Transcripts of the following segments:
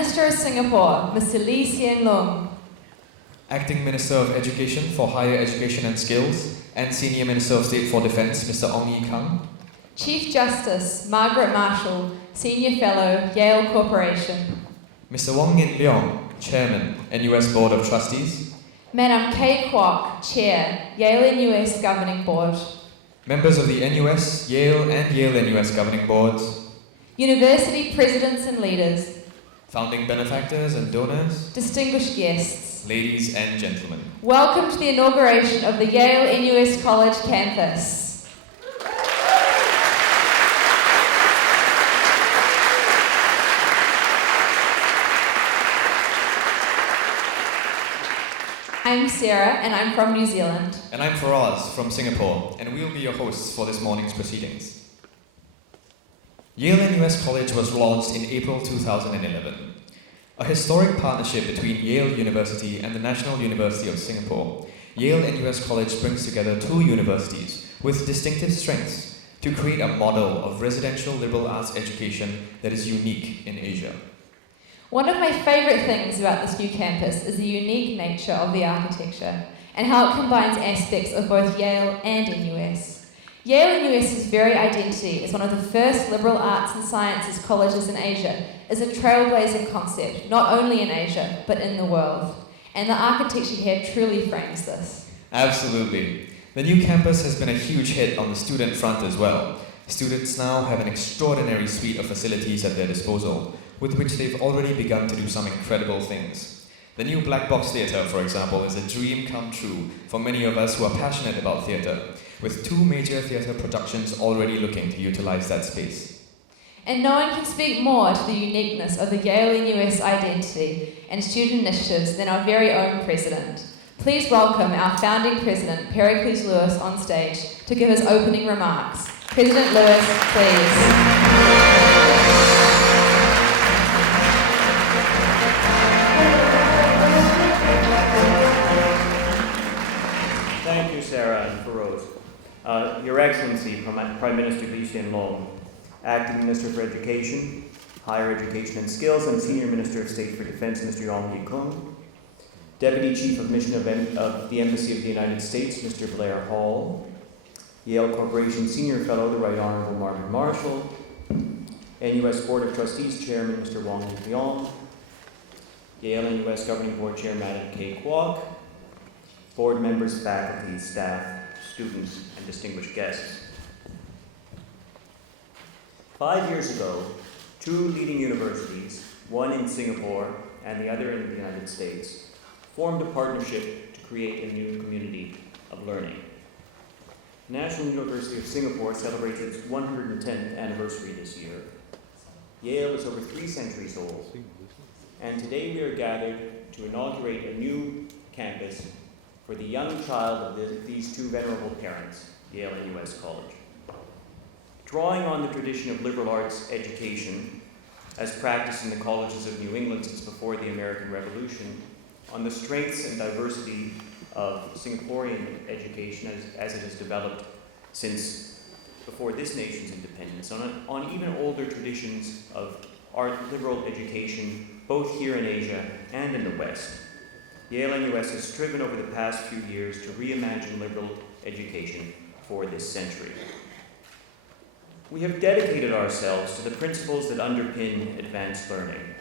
Minister of Singapore, Mr. Loong. Acting Minister of Education for Higher Education and Skills and Senior Minister of State for Defence, Mr. Ong Yi Kang. Chief Justice Margaret Marshall, Senior Fellow, Yale Corporation. Mr. Wong Yin Leong, Chairman, NUS Board of Trustees. Madam Kay Kwok, Chair, Yale-NUS Governing Board. Members of the NUS, Yale and Yale-NUS Governing Boards. University Presidents and Leaders. Founding benefactors and donors. Distinguished guests. Ladies and gentlemen. Welcome to the inauguration of the Yale-NUS College Campus. I'm Sarah, and I'm from New Zealand. And I'm Faraz, from Singapore, and we'll be your hosts for this morning's proceedings. Yale-NUS College was launched in April 2011, a historic partnership between Yale University and the National University of Singapore. Yale-NUS College brings together two universities with distinctive strengths to create a model of residential liberal arts education that is unique in Asia. One of my favourite things about this new campus is the unique nature of the architecture and how it combines aspects of both Yale and NUS. Yale-NUS's very identity as one of the first liberal arts and sciences colleges in Asia is a trailblazing concept, not only in Asia, but in the world. And the architecture here truly frames this. Absolutely. The new campus has been a huge hit on the student front as well. Students now have an extraordinary suite of facilities at their disposal, with which they've already begun to do some incredible things. The new Black Box Theatre, for example, is a dream come true for many of us who are passionate about theatre, with two major theatre productions already looking to utilize that space. And no one can speak more to the uniqueness of the Yale-NUS identity and student initiatives than our very own president. Please welcome our founding president, Pericles Lewis, on stage to give his opening remarks. President Lewis, please. Thank you, Sarah and Feroz. Your Excellency, Prime Minister Hsien Loong, Acting Minister for Education, Higher Education and Skills, and Senior Minister of State for Defense, Mr. Ong Yi Kang, Deputy Chief of Mission of the Embassy of the United States, Mr. Blair Hall, Yale Corporation Senior Fellow, the Right Honourable Margaret Marshall, NUS Board of Trustees Chairman, Mr. Wong Yin Leong, Yale-NUS Governing Board Chair, Madam Kay Kwok, board members, faculty, staff, students, and distinguished guests. 5 years ago, two leading universities, one in Singapore and the other in the United States, formed a partnership to create a new community of learning. National University of Singapore celebrates its 110th anniversary this year. Yale is over 3 centuries old, and today we are gathered to inaugurate a new campus for the young child of these two venerable parents, Yale-NUS College. Drawing on the tradition of liberal arts education, as practiced in the colleges of New England since before the American Revolution, on the strengths and diversity of Singaporean education as it has developed since before this nation's independence, on even older traditions of art liberal education, both here in Asia and in the West, Yale-NUS has striven over the past few years to reimagine liberal education for this century. We have dedicated ourselves to the principles that underpin advanced learning: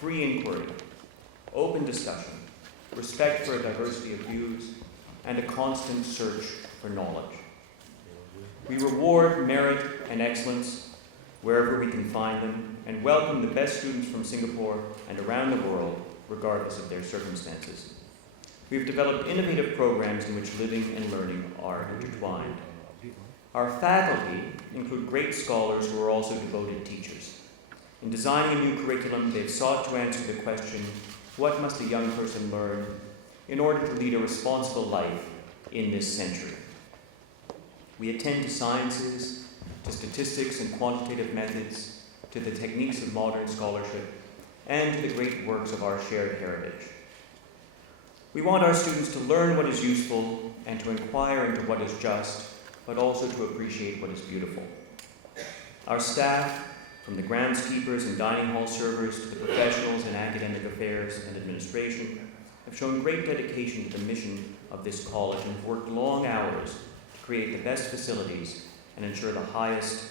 free inquiry, open discussion, respect for a diversity of views, and a constant search for knowledge. We reward merit and excellence wherever we can find them, and welcome the best students from Singapore and around the world, regardless of their circumstances. We've developed innovative programs in which living and learning are intertwined. Our faculty include great scholars who are also devoted teachers. In designing a new curriculum, they've sought to answer the question, what must a young person learn in order to lead a responsible life in this century? We attend to sciences, to statistics and quantitative methods, to the techniques of modern scholarship, and to the great works of our shared heritage. We want our students to learn what is useful and to inquire into what is just, but also to appreciate what is beautiful. Our staff, from the groundskeepers and dining hall servers to the professionals in academic affairs and administration, have shown great dedication to the mission of this college and have worked long hours to create the best facilities and ensure the highest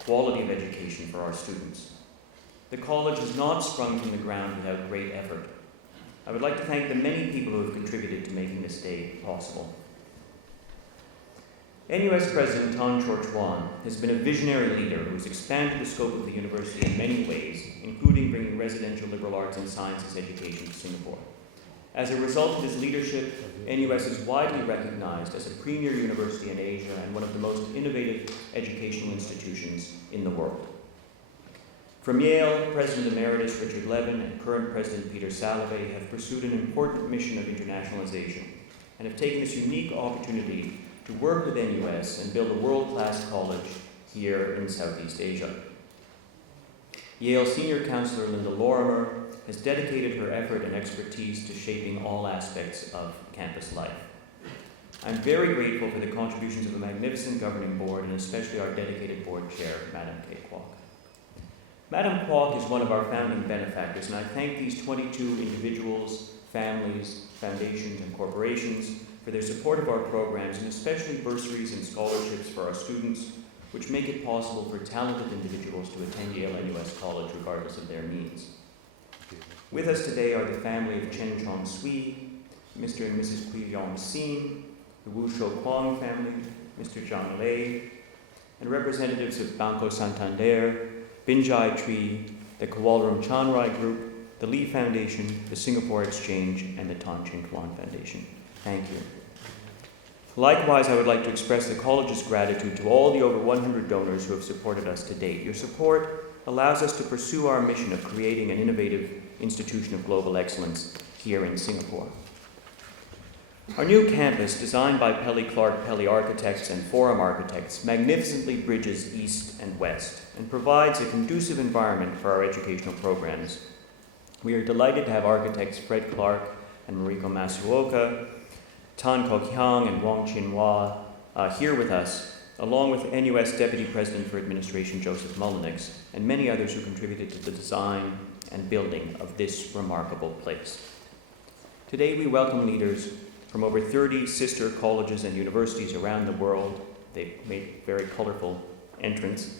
quality of education for our students. The college has not sprung from the ground without great effort. I would like to thank the many people who have contributed to making this day possible. NUS President Tan Chor-Chuan has been a visionary leader who has expanded the scope of the university in many ways, including bringing residential liberal arts and sciences education to Singapore. As a result of his leadership, NUS is widely recognized as a premier university in Asia and one of the most innovative educational institutions in the world. From Yale, President Emeritus Richard Levin and current President Peter Salovey have pursued an important mission of internationalization and have taken this unique opportunity to work with NUS and build a world-class college here in Southeast Asia. Yale Senior Counselor Linda Lorimer has dedicated her effort and expertise to shaping all aspects of campus life. I'm very grateful for the contributions of a magnificent governing board and especially our dedicated board chair, Madam Kay Kwok. Madam Kwok is one of our founding benefactors, and I thank these 22 individuals, families, foundations, and corporations for their support of our programs, and especially bursaries and scholarships for our students, which make it possible for talented individuals to attend Yale-NUS College regardless of their means. With us today are the family of Chen Chong Sui, Mr. and Mrs. Kui Yong Sin, the Wu Shou Kwong family, Mr. Zhang Lei, and representatives of Banco Santander, Binjai Tree, the Kowalram Chanrai Group, the Lee Foundation, the Singapore Exchange, and the Tan Chin Tuan Foundation. Thank you. Likewise, I would like to express the college's gratitude to all the over 100 donors who have supported us to date. Your support allows us to pursue our mission of creating an innovative institution of global excellence here in Singapore. Our new campus, designed by Pelly Clark Pelly Architects and Forum Architects, magnificently bridges east and west and provides a conducive environment for our educational programs. We are delighted to have architects Fred Clark and Mariko Masuoka, Tan Kok Hyang and Wong Chin Hua here with us, along with NUS Deputy President for Administration Joseph Mullenix, and many others who contributed to the design and building of this remarkable place. Today we welcome leaders from over 30 sister colleges and universities around the world. They've made very colorful entrance,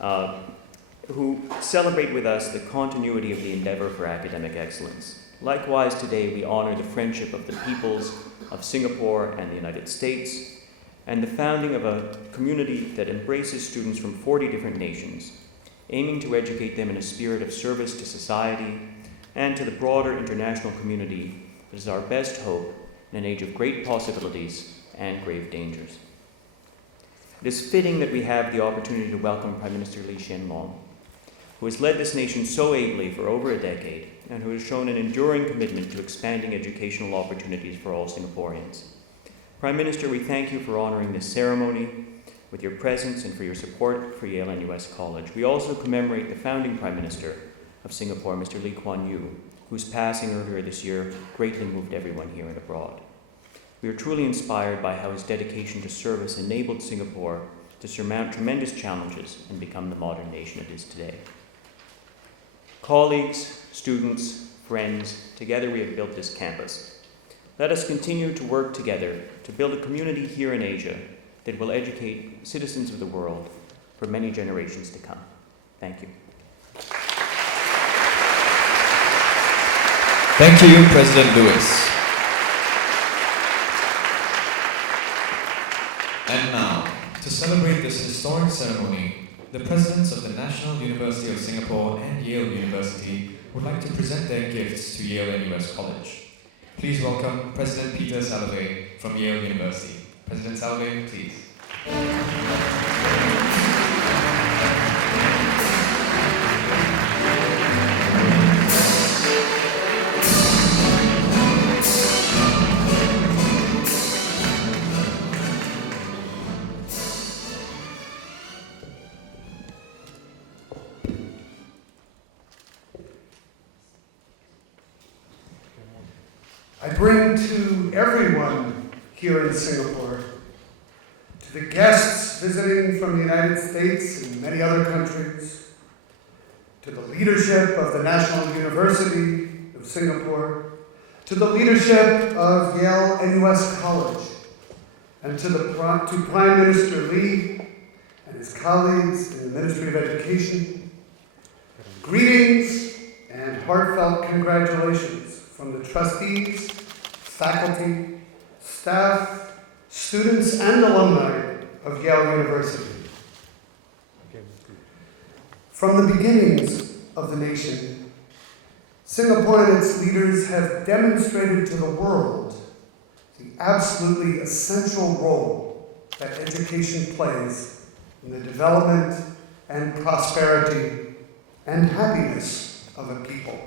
who celebrate with us the continuity of the endeavor for academic excellence. Likewise, today we honor the friendship of the peoples of Singapore and the United States, and the founding of a community that embraces students from 40 different nations, aiming to educate them in a spirit of service to society and to the broader international community that is our best hope in an age of great possibilities and grave dangers. It is fitting that we have the opportunity to welcome Prime Minister Lee Hsien Loong, who has led this nation so ably for over a decade and who has shown an enduring commitment to expanding educational opportunities for all Singaporeans. Prime Minister, we thank you for honoring this ceremony with your presence and for your support for Yale-NUS College. We also commemorate the founding Prime Minister of Singapore, Mr. Lee Kuan Yew, whose passing earlier this year greatly moved everyone here and abroad. We are truly inspired by how his dedication to service enabled Singapore to surmount tremendous challenges and become the modern nation it is today. Colleagues, students, friends, together we have built this campus. Let us continue to work together to build a community here in Asia that will educate citizens of the world for many generations to come. Thank you. Thank you, President Lewis. And now, to celebrate this historic ceremony, the presidents of the National University of Singapore and Yale University would like to present their gifts to Yale-NUS College. Please welcome President Peter Salovey from Yale University. President Salovey, please. I bring to everyone here in Singapore, to the guests visiting from the United States and many other countries, to the leadership of the National University of Singapore, to the leadership of Yale-NUS College, and to Prime Minister Lee and his colleagues in the Ministry of Education, greetings and heartfelt congratulations from the trustees, faculty, staff, students, and alumni of Yale University. From the beginnings of the nation, Singapore and its leaders have demonstrated to the world the absolutely essential role that education plays in the development and prosperity and happiness of a people.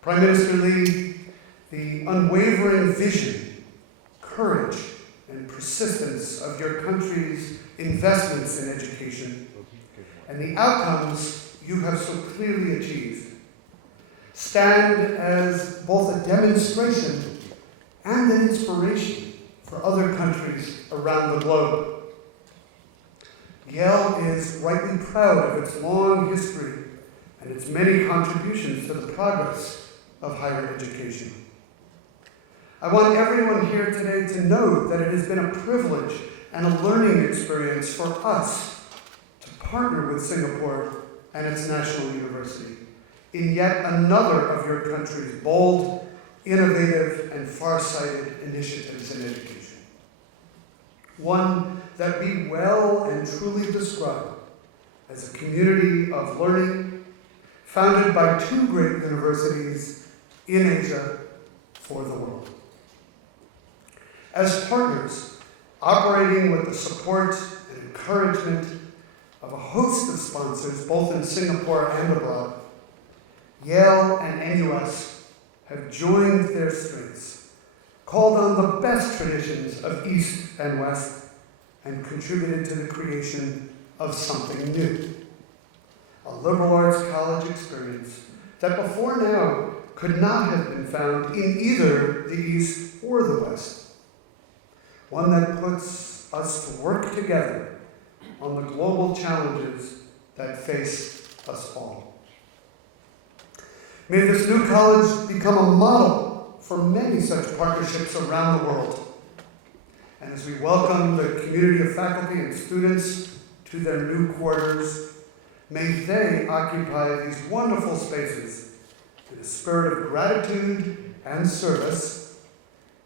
Prime Minister Lee, the unwavering vision, courage, and persistence of your country's investments in education and the outcomes you have so clearly achieved stand as both a demonstration and an inspiration for other countries around the globe. Yale is rightly proud of its long history and its many contributions to the progress of higher education. I want everyone here today to know that it has been a privilege and a learning experience for us to partner with Singapore and its national university in yet another of your country's bold, innovative, and far-sighted initiatives in education. One that we well and truly describe as a community of learning founded by two great universities in Asia for the world. As partners, operating with the support and encouragement of a host of sponsors, both in Singapore and abroad, Yale and NUS have joined their strengths, called on the best traditions of East and West, and contributed to the creation of something new. A liberal arts college experience that before now could not have been found in either the East or the West. One that puts us to work together on the global challenges that face us all. May this new college become a model for many such partnerships around the world. And as we welcome the community of faculty and students to their new quarters, may they occupy these wonderful spaces in a spirit of gratitude and service,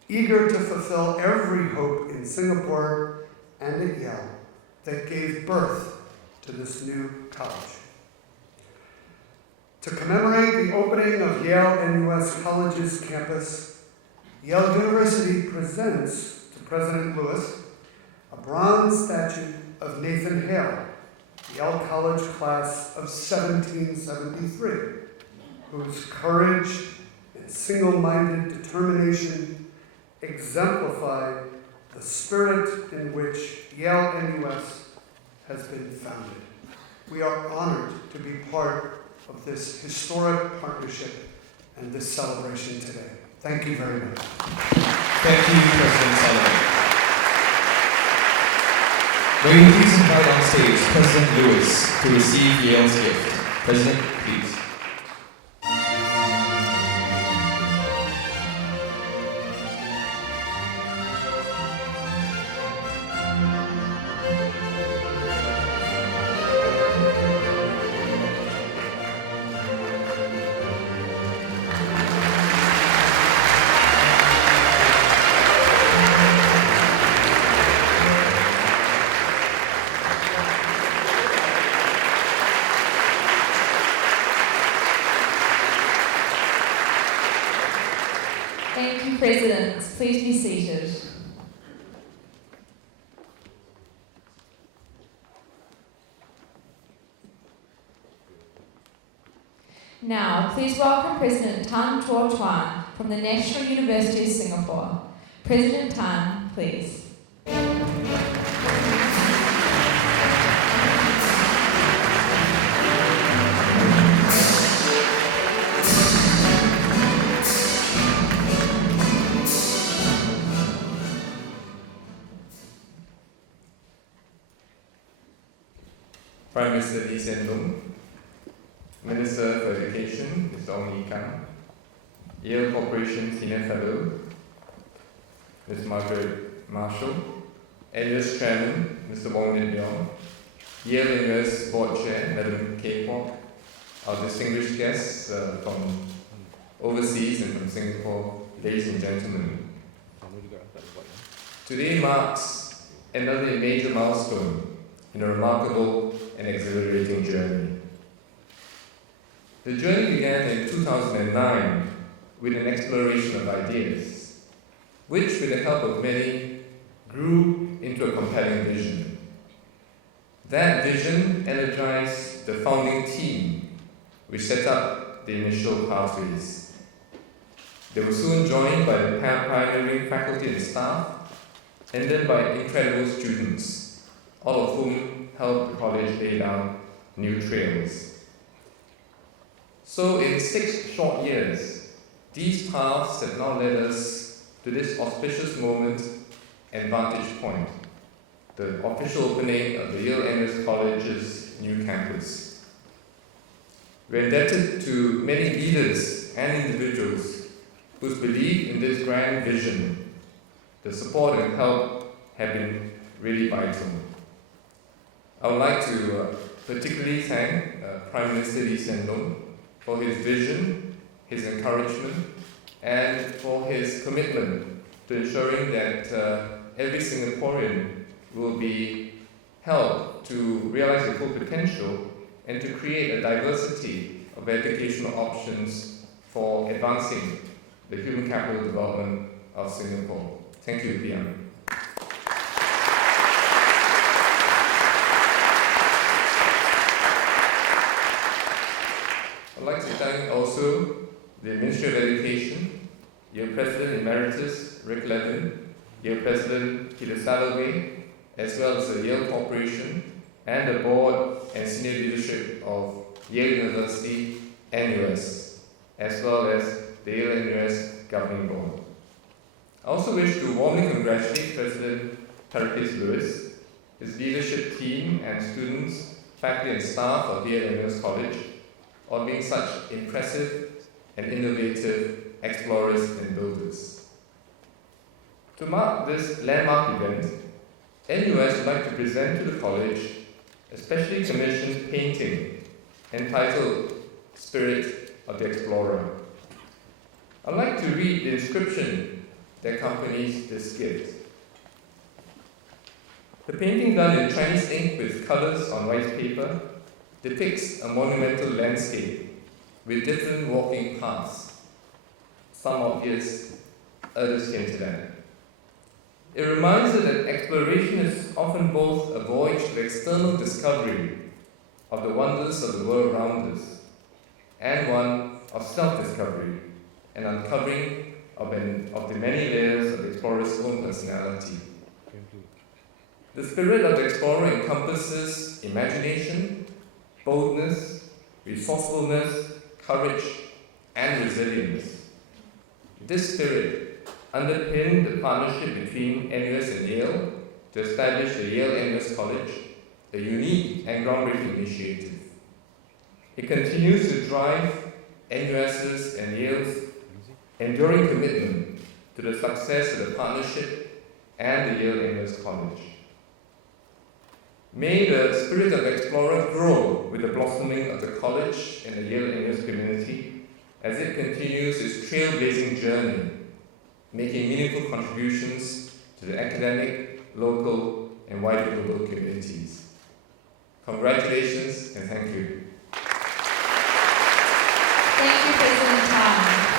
eager to fulfill every hope in Singapore and at Yale that gave birth to this new college. To commemorate the opening of Yale-NUS College's campus, Yale University presents to President Lewis a bronze statue of Nathan Hale, Yale College class of 1773, whose courage and single-minded determination exemplify the spirit in which Yale-NUS has been founded. We are honored to be part of this historic partnership and this celebration today. Thank you very much. Thank you, President Sullivan. May we please invite on stage President Lewis to receive Yale's gift. President, please. Thank you, Presidents. Please be seated. Now, please welcome President Tan Tuo Chuan from the National University of Singapore. President Tan, please. Prime Prime Minister Hsien, Minister for Education, Mr. Ong Yi-Kan, Yale Corporation Senior Fellow, Ms. Margaret Marshall, NUS Chairman, Mr. Wong Lin Leong, Yale-NUS Board Chair, Madam Kay Kwok, our distinguished guests from overseas and from Singapore, ladies and gentlemen. Today marks another major milestone in a remarkable and exhilarating journey. The journey began in 2009 with an exploration of ideas, which, with the help of many, grew into a compelling vision. That vision energized the founding team, which set up the initial pathways. They were soon joined by the pioneering faculty and staff, and then by incredible students, all of whom helped the college lay down new trails. So in 6 short years, these paths have now led us to this auspicious moment and vantage point, the official opening of the Yale-NUS College's new campus. We're indebted to many leaders and individuals whose belief in this grand vision, the support and help have been really vital. I would like to particularly thank Prime Minister Hsien for his vision, his encouragement, and for his commitment to ensuring that every Singaporean will be helped to realize their full potential and to create a diversity of educational options for advancing the human capital development of Singapore. Thank you, Hsien. I'd like to thank also the Ministry of Education, Yale President Emeritus Rick Levin, Yale President Peter Salovey, as well as the Yale Corporation and the board and senior leadership of Yale University NUS, as well as the Yale-NUS Governing Board. I also wish to warmly congratulate President Tarakis Lewis, his leadership team and students, faculty and staff of Yale-NUS College on being such impressive and innovative explorers and builders. To mark this landmark event, NUS would like to present to the college a specially commissioned painting entitled Spirit of the Explorer. I'd like to read the inscription that accompanies this gift. The painting, done in Chinese ink with colors on white paper, depicts a monumental landscape with different walking paths, some obvious, others hinted. It reminds us that exploration is often both a voyage to external discovery of the wonders of the world around us and one of self-discovery and uncovering of the many layers of the explorer's own personality. The spirit of the explorer encompasses imagination, boldness, resourcefulness, courage, and resilience. This spirit underpinned the partnership between NUS and Yale to establish the Yale-NUS College, a unique and groundbreaking initiative. It continues to drive NUS's and Yale's enduring commitment to the success of the partnership and the Yale-NUS College. May the spirit of the explorer grow with the blossoming of the college and the Yale-NUS community as it continues its trailblazing journey, making meaningful contributions to the academic, local, and wider global communities. Congratulations and thank you. Thank you, President Tan.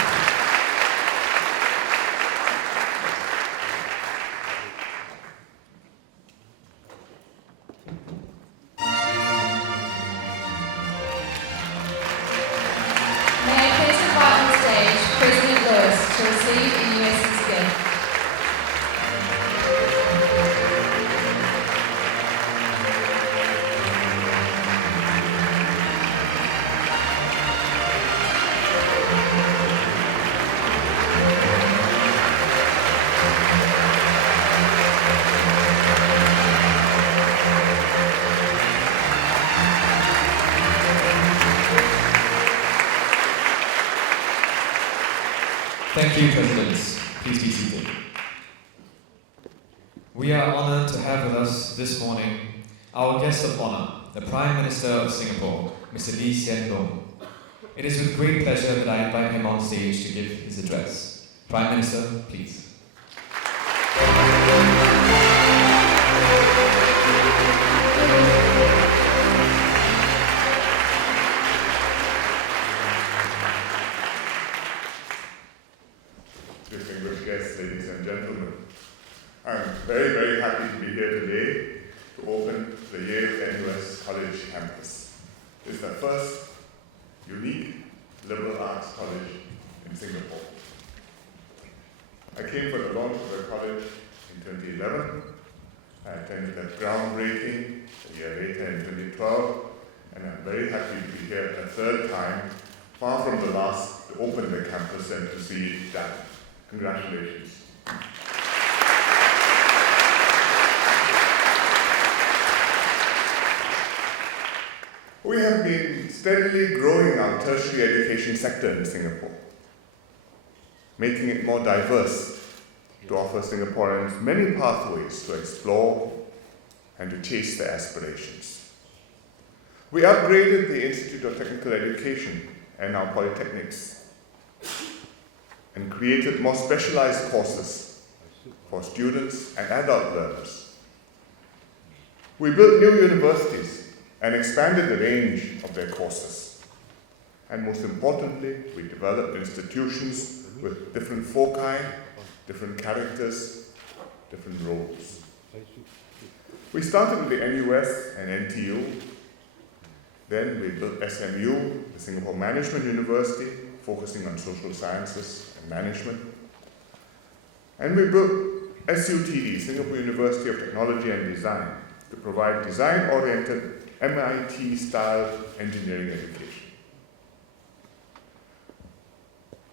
Thank you, Presidents. Please be seated. We are honored to have with us this morning our guest of honor, the Prime Minister of Singapore, Mr. Hsien. It is with great pleasure that I invite him on stage to give his address. Prime Minister, please. Distinguished guests, ladies and gentlemen, I'm very, very happy to be here today to open the Yale-NUS College Campus. It's the first unique liberal arts college in Singapore. I came for the launch of the college in 2011. I attended a groundbreaking a year later in 2012, and I'm very happy to be here a third time, far from the last, to open the campus and to see it done. Congratulations. We have been steadily growing our tertiary education sector in Singapore, making it more diverse to offer Singaporeans many pathways to explore and to chase their aspirations. We upgraded the Institute of Technical Education and our polytechnics and created more specialized courses for students and adult learners. We built new universities and expanded the range of their courses. And most importantly, we developed institutions with different foci, different characters, different roles. We started with the NUS and NTU. Then we built SMU, the Singapore Management University, focusing on social sciences and management. And we built SUTD, Singapore University of Technology and Design, to provide design-oriented MIT-style engineering education.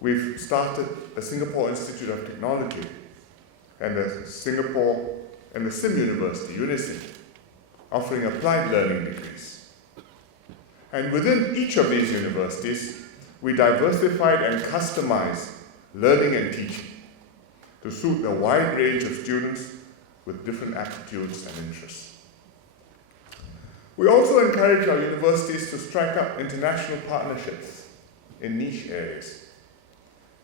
We've started the Singapore Institute of Technology and the SIM University, UNISIM, offering applied learning degrees. And within each of these universities, we diversified and customized learning and teaching to suit a wide range of students with different aptitudes and interests. We also encourage our universities to strike up international partnerships in niche areas.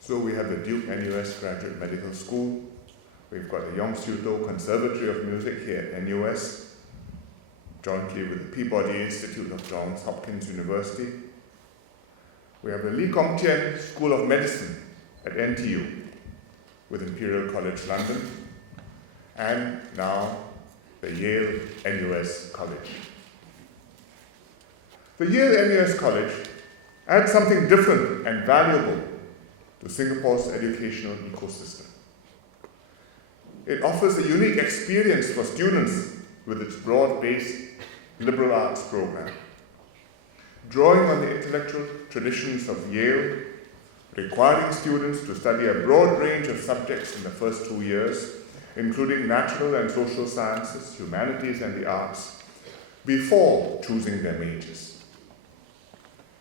So we have the Duke-NUS Graduate Medical School. We've got the Yong Siu To Conservatory of Music here at NUS, jointly with the Peabody Institute of Johns Hopkins University. We have the Lee Kong Chian School of Medicine at NTU with Imperial College London, and now the Yale-NUS College. The Yale-NUS College adds something different and valuable to Singapore's educational ecosystem. It offers a unique experience for students with its broad-based liberal arts program, drawing on the intellectual traditions of Yale, requiring students to study a broad range of subjects in the first 2 years, including natural and social sciences, humanities, and the arts, before choosing their majors.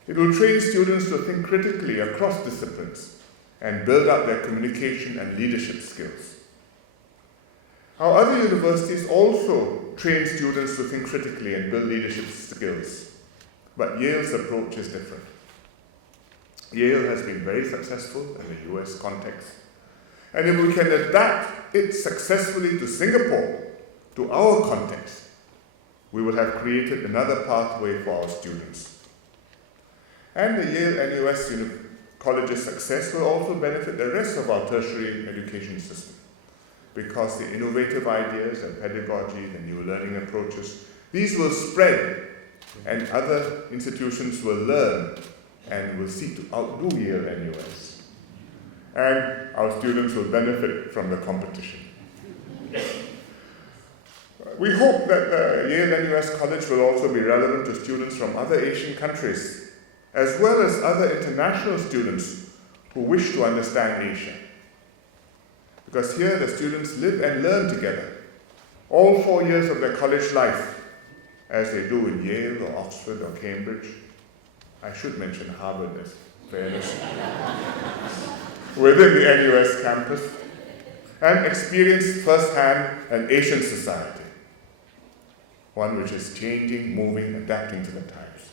It will train students to think critically across disciplines and build up their communication and leadership skills. Our other universities also train students to think critically and build leadership skills, but Yale's approach is different. Yale has been very successful in the US context, and if we can adapt it successfully to Singapore, to our context, we will have created another pathway for our students. And the Yale-NUS College's success will also benefit the rest of our tertiary education system, because the innovative ideas and pedagogy, the new learning approaches, these will spread, and other institutions will learn and will seek to outdo Yale-NUS. And our students will benefit from the competition. We hope that the Yale-NUS College will also be relevant to students from other Asian countries, as well as other international students who wish to understand Asia. Because here the students live and learn together, all 4 years of their college life, as they do in Yale or Oxford or Cambridge. I should mention Harvard as fairness. within the NUS campus and experienced firsthand an Asian society, one which is changing, moving, adapting to the times.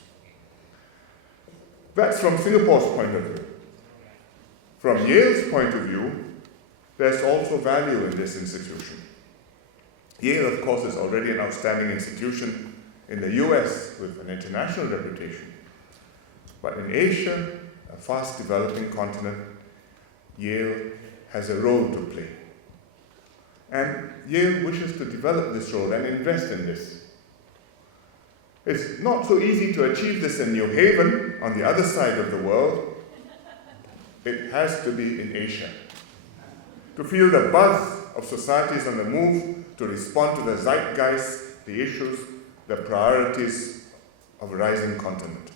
That's from Singapore's point of view. From Yale's point of view, there's also value in this institution. Yale, of course, is already an outstanding institution in the US with an international reputation. But in Asia, a fast developing continent, Yale has a role to play. And Yale wishes to develop this role and invest in this. It's not so easy to achieve this in New Haven, on the other side of the world. It has to be in Asia. To feel the buzz of societies on the move, to respond to the zeitgeist, the issues, the priorities of a rising continent.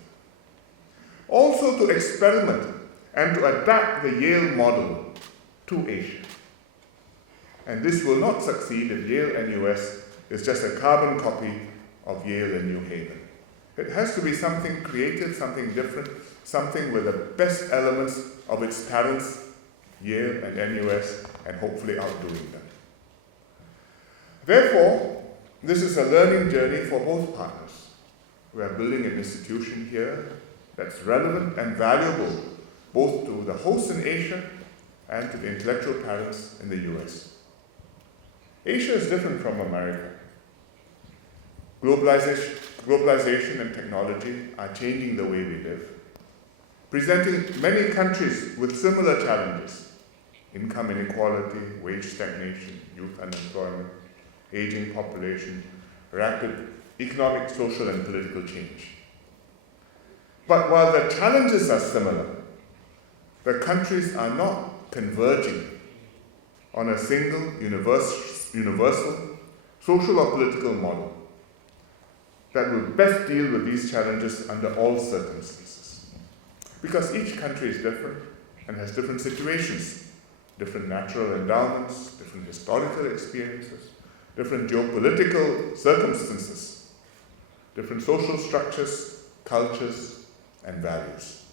Also to experiment and to adapt the Yale model to Asia. And this will not succeed if Yale-NUS is just a carbon copy of Yale and New Haven. It has to be something creative, something different, something with the best elements of its parents, Yale and NUS, and hopefully outdoing them. Therefore, this is a learning journey for both partners. We are building an institution here that's relevant and valuable both to the hosts in Asia and to the intellectual parents in the US. Asia is different from America. Globalization and technology are changing the way we live, presenting many countries with similar challenges: income inequality, wage stagnation, youth unemployment, aging population, rapid economic, social, and political change. But while the challenges are similar, the countries are not converging on a single, universal, social or political model that will best deal with these challenges under all circumstances. Because each country is different and has different situations, different natural endowments, different historical experiences, different geopolitical circumstances, different social structures, cultures, and values.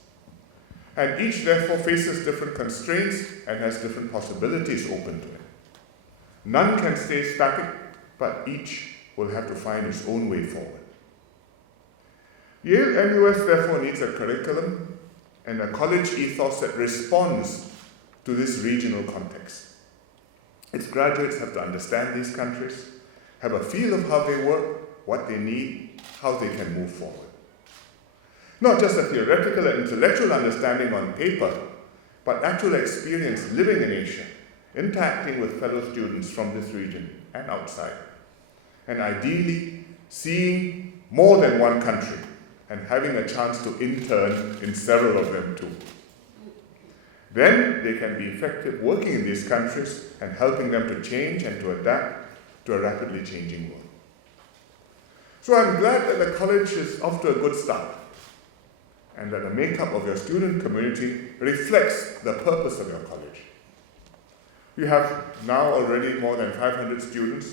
And each therefore faces different constraints and has different possibilities open to it. None can stay static, but each will have to find its own way forward. Yale-NUS therefore needs a curriculum and a college ethos that responds to this regional context. Its graduates have to understand these countries, have a feel of how they work, what they need, how they can move forward. Not just a theoretical and intellectual understanding on paper, but actual experience living in Asia, interacting with fellow students from this region and outside, and ideally seeing more than one country and having a chance to intern in several of them too. Then they can be effective working in these countries and helping them to change and to adapt to a rapidly changing world. So I'm glad that the college is off to a good start and that the makeup of your student community reflects the purpose of your college. You have now already more than 500 students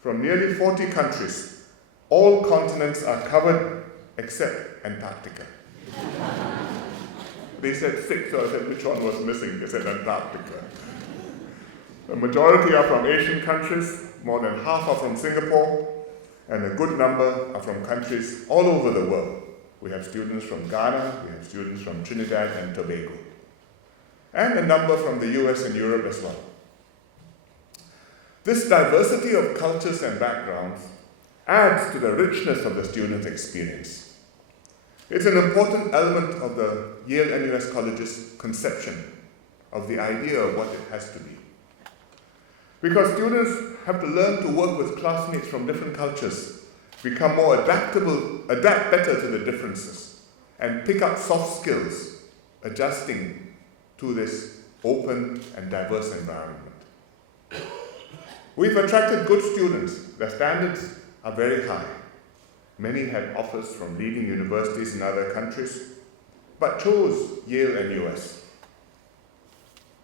from nearly 40 countries. All continents are covered except Antarctica. They said 6, so I said which one was missing? They said Antarctica. The majority are from Asian countries, more than half are from Singapore, and a good number are from countries all over the world. We have students from Ghana, we have students from Trinidad and Tobago, and a number from the US and Europe as well. This diversity of cultures and backgrounds adds to the richness of the student experience. It's an important element of the Yale-NUS College's conception of the idea of what it has to be. Because students have to learn to work with classmates from different cultures, become more adaptable, adapt better to the differences, and pick up soft skills, adjusting to this open and diverse environment. We've attracted good students. Their standards are very high. Many had offers from leading universities in other countries, but chose Yale-NUS.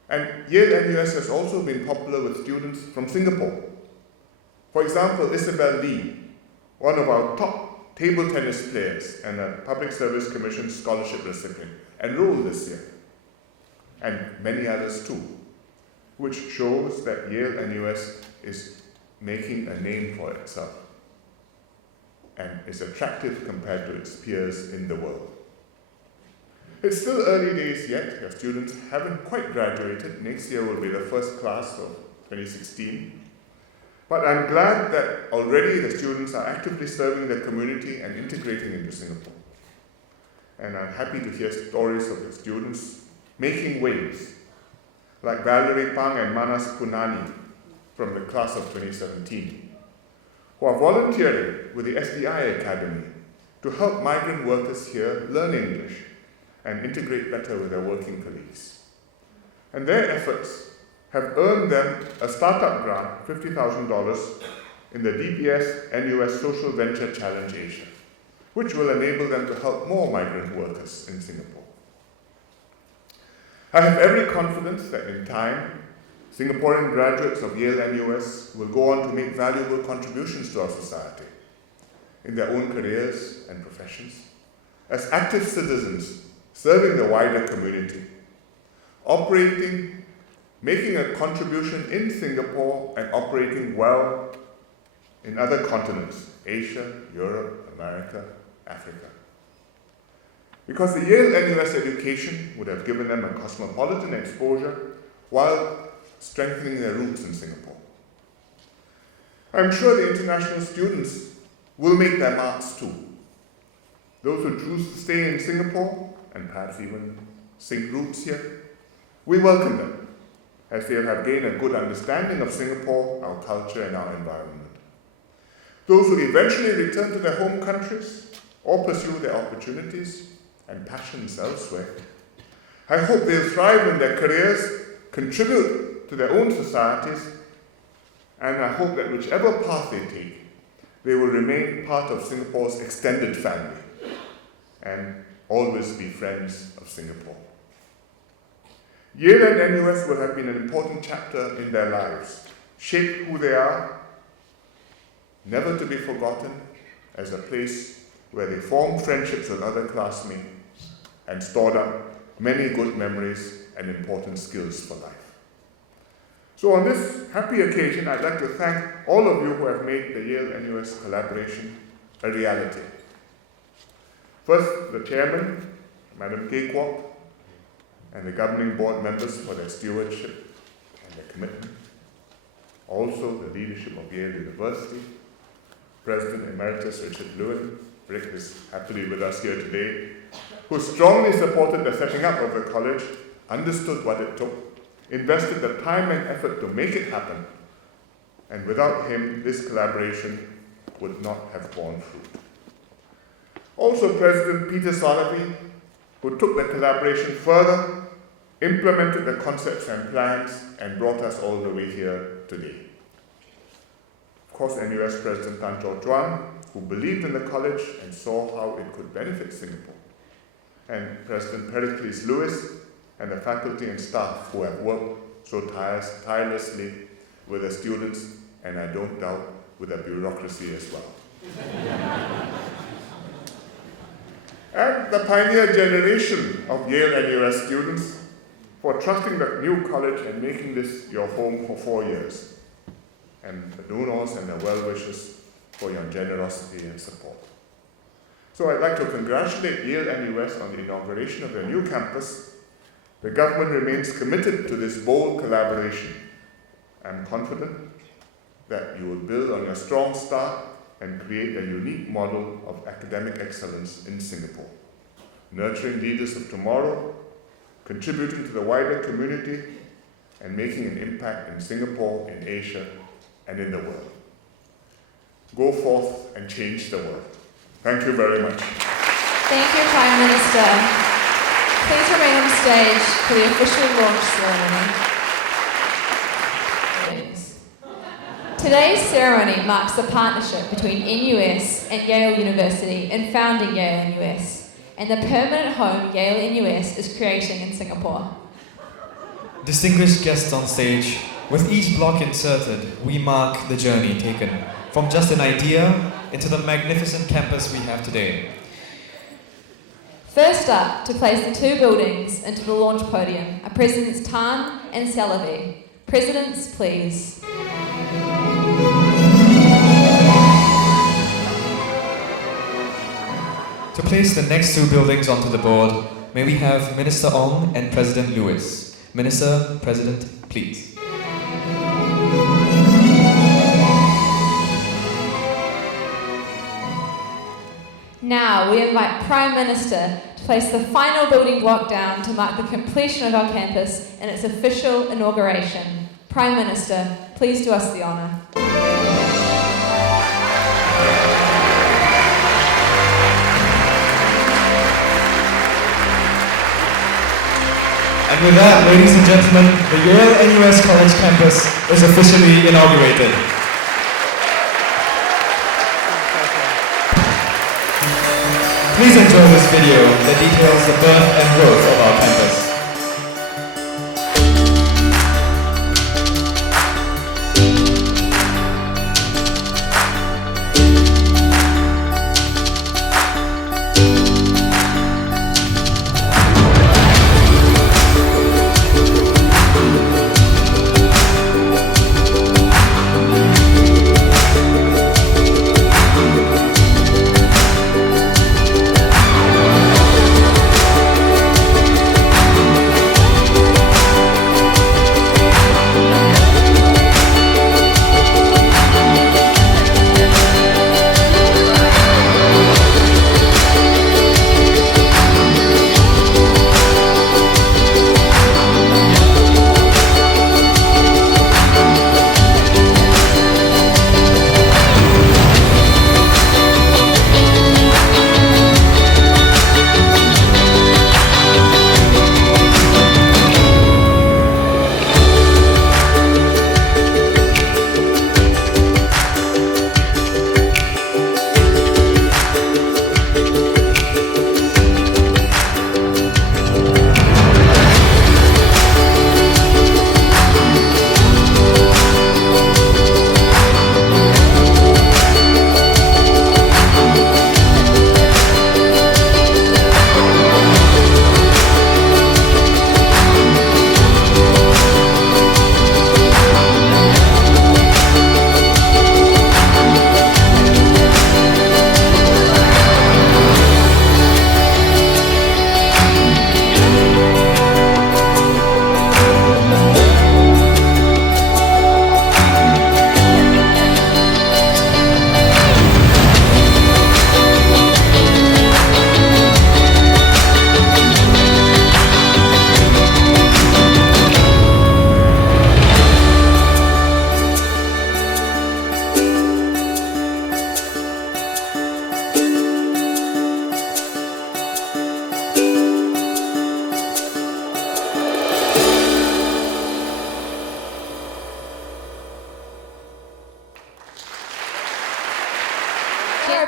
And Yale-NUS has also been popular with students from Singapore. For example, Isabel Lee, one of our top table tennis players and a Public Service Commission scholarship recipient, enrolled this year. and many others too, which shows that Yale-NUS is making a name for itself and is attractive compared to its peers in the world. It's still early days yet. Your students haven't quite graduated. Next year will be the first class of 2016. But I'm glad that already the students are actively serving their community and integrating into Singapore. And I'm happy to hear stories of the students making waves, like Valerie Pang and Manas Punani from the class of 2017, who are volunteering with the SDI Academy to help migrant workers here learn English and integrate better with their working colleagues. And their efforts have earned them a startup grant, $50,000, in the DPS-NUS Social Venture Challenge Asia, which will enable them to help more migrant workers in Singapore. I have every confidence that in time, Singaporean graduates of Yale-NUS will go on to make valuable contributions to our society in their own careers and professions, as active citizens serving the wider community, making a contribution in Singapore and operating well in other continents, Asia, Europe, America, Africa. Because the Yale-NUS education would have given them a cosmopolitan exposure while strengthening their roots in Singapore. I'm sure the international students will make their marks too. Those who choose to stay in Singapore and perhaps even sink roots here, we welcome them, as they have gained a good understanding of Singapore, our culture, and our environment. Those who eventually return to their home countries or pursue their opportunities and passions elsewhere, I hope they'll thrive in their careers, contribute to their own societies, and I hope that whichever path they take, they will remain part of Singapore's extended family and always be friends of Singapore. Yale and NUS will have been an important chapter in their lives, shaped who they are, never to be forgotten, as a place where they formed friendships with other classmates and stored up many good memories and important skills for life. So on this happy occasion, I'd like to thank all of you who have made the Yale-NUS collaboration a reality. First, the chairman, Madam Kay Kwok, and the governing board members for their stewardship and their commitment. Also, the leadership of Yale University, President Emeritus Richard Lewin. Rick is happily with us here today, who strongly supported the setting up of the college, understood what it took, invested the time and effort to make it happen, and without him, this collaboration would not have borne fruit. Also, President Peter Solovey, who took the collaboration further, implemented the concepts and plans, and brought us all the way here today. Of course, NUS President Tan Chow Chuan, who believed in the college and saw how it could benefit Singapore, and President Pericles Lewis, and the faculty and staff who have worked so tirelessly with the students, and I don't doubt with the bureaucracy as well. And the pioneer generation of Yale-NUS students for trusting the new college and making this your home for 4 years, and the donors and the well-wishers for your generosity and support. So I'd like to congratulate Yale-NUS on the inauguration of their new campus. The government remains committed to this bold collaboration. I'm confident that you will build on your strong start and create a unique model of academic excellence in Singapore, nurturing leaders of tomorrow, contributing to the wider community, and making an impact in Singapore, in Asia, and in the world. Go forth and change the world. Thank you very much. Thank you, Prime Minister. Please remain on stage for the official launch ceremony. Today's ceremony marks the partnership between NUS and Yale University in founding Yale-NUS, and the permanent home Yale-NUS is creating in Singapore. Distinguished guests on stage, with each block inserted, we mark the journey taken from just an idea into the magnificent campus we have today. First up, to place the two buildings into the launch podium are Presidents Tan and Salavi. Presidents, please. To place the next two buildings onto the board, may we have Minister Ong and President Lewis. Minister, President, please. Now we invite Prime Minister to place the final building block down to mark the completion of our campus and its official inauguration. Prime Minister, please do us the honour. And with that, ladies and gentlemen, the Yale-NUS College Campus is officially inaugurated. Please enjoy this video that details the birth and growth of our campus.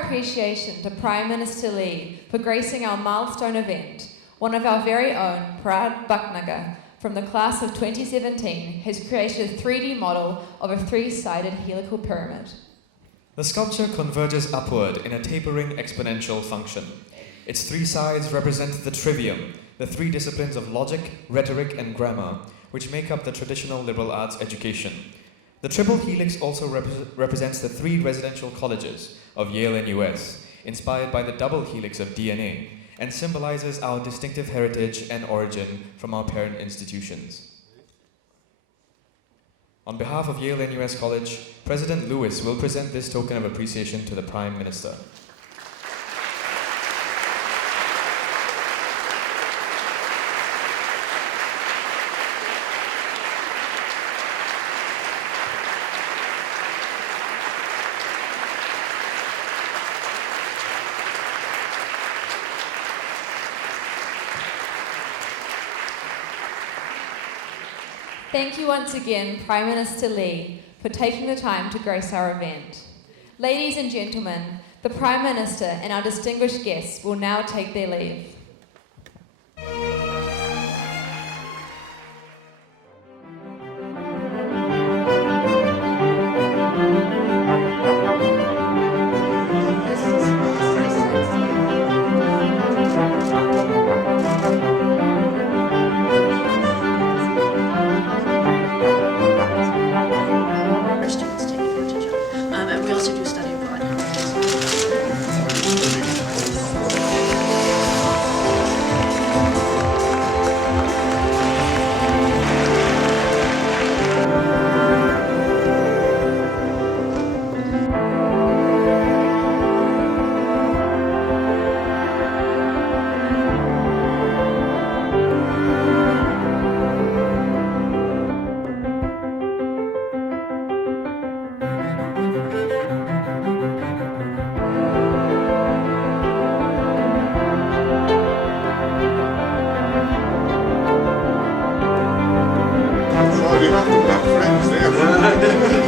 Appreciation to Prime Minister Lee for gracing our milestone event. One of our very own, Parad Bhatnagar, from the class of 2017, has created a 3D model of a three-sided helical pyramid. The sculpture converges upward in a tapering exponential function. Its three sides represent the trivium, the three disciplines of logic, rhetoric, and grammar, which make up the traditional liberal arts education. The triple helix also represents the three residential colleges of Yale-NUS, inspired by the double helix of DNA, and symbolizes our distinctive heritage and origin from our parent institutions. On behalf of Yale-NUS College, President Lewis will present this token of appreciation to the Prime Minister. Thank you once again, Prime Minister Lee, for taking the time to grace our event. Ladies and gentlemen, the Prime Minister and our distinguished guests will now take their leave. This is Thank you.